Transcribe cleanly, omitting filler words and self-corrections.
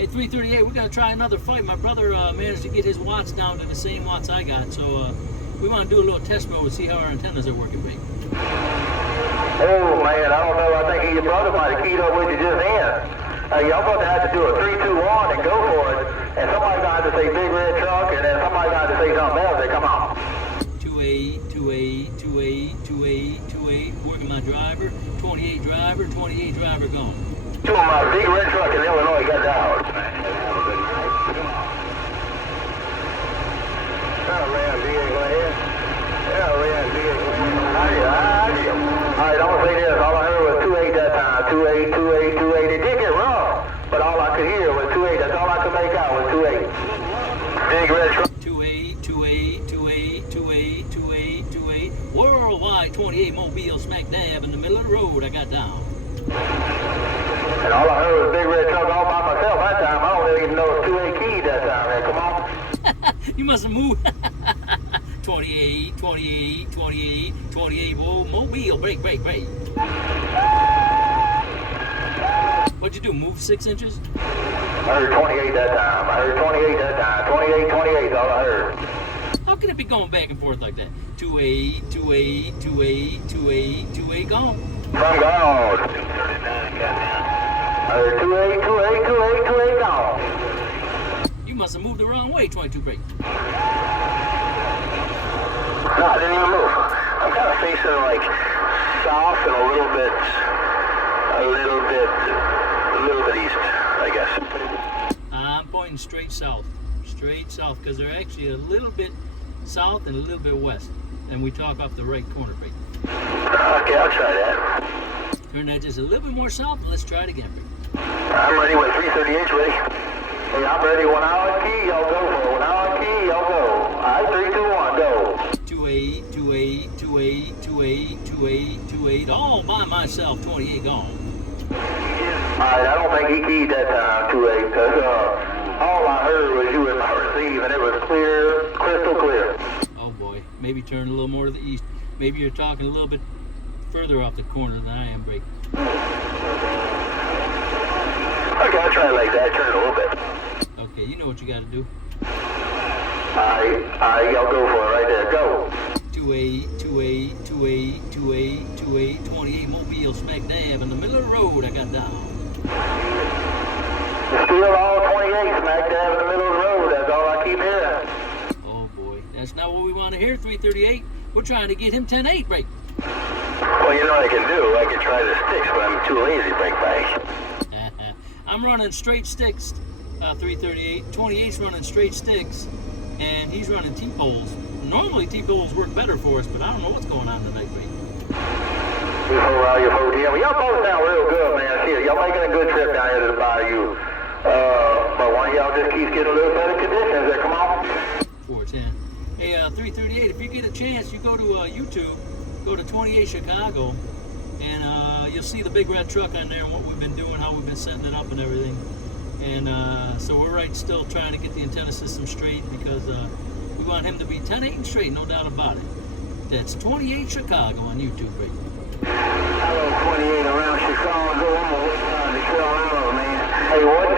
Hey, 338, we got to try another fight. My brother managed to get his watts down to the same watts I got, so we want to do a little test mode and see how our antennas are working, Ray. Oh, man, I don't know. I think your brother might have keyed up with you just then. Y'all going to have to do a 3, 2, 1 and go for it. And somebody's going to have to say big red truck, and then somebody's going to have to say something else. Come on. 28, 28, 28, 28, 28, working my driver. 28 driver, 28 driver gone. Two of my big red truck in Illinois got down. Alright, I'm gonna say this. All I heard was 28 that time. 28, 28, 28. It did get rough, but all I could hear was 28. That's all I could make out was 28. Big red truck. 28, 28, 28, 28, 28, 28. Worldwide 28 Mobile smack dab in the middle of the road. I got down. And all I heard was big red truck all by myself that time. I don't even know if 28 keyed that time, man. Come on. You must have moved. 28, 28, 28, 28. Whoa, Mobile, break, break, break. What'd you do, move 6 inches? I heard 28 that time. I heard 28 that time. 28, 28 is all I heard. How can it be going back and forth like that? 28, 28, 28, 28, 28, gone. From gone. I heard 28, 28, 28, 28 gone. You must have moved the wrong way, 22 break. No, I didn't even move. I'm kind of facing like south and a little bit east, I guess. I'm pointing straight south, because they're actually a little bit south and a little bit west. And we talk off the right corner, break. Okay, I'll try that. Turn that just a little bit more south, and let's try it again, break. I'm ready when 338's ready. Hey, I'm ready. When I on key, y'all go for it. When I on key, y'all go. All right, 3, 2, 1, go. 28, 28, 28, 28, 28, 28, all by myself, 28 gone. Alright, I don't think he keyed that time, 28, because all I heard was you in my receive, and it was clear, crystal clear. Oh boy, maybe turn a little more to the east. Maybe you're talking a little bit further off the corner than I am, break. Okay, I'll try it like that, turn it a little bit. Okay, you know what you got to do. Alright, y'all go for it right there, go. 28, 28, 28, 28, 28, 28 Mobile smack dab in the middle of the road. I got down. Still all 28 smack dab in the middle of the road. That's all I keep hearing. Oh boy, that's not what we want to hear, 338. We're trying to get him 10-8 break. Well, you know what I can do? I can try the sticks, but I'm too lazy to break back. I'm running straight sticks, 338. 28's running straight sticks, and he's running T-poles. Normally T-poles work better for us, but I don't know what's going on tonight, break. Y'all both sound real good, man. See, y'all making a good trip down here to the bayou. But one of y'all just keeps getting a little better conditions there. Come on. 410. Hey, 338, if you get a chance, you go to YouTube, go to 28 Chicago, and you'll see the big red truck on there and what we've been doing, how we've been setting it up and everything. And so we're still trying to get the antenna system straight because we want him to be 10-8 and straight, no doubt about it. That's 28 Chicago on YouTube, right? Hello, 28 around Chicago. I'm on the Carolina, man. Hey, what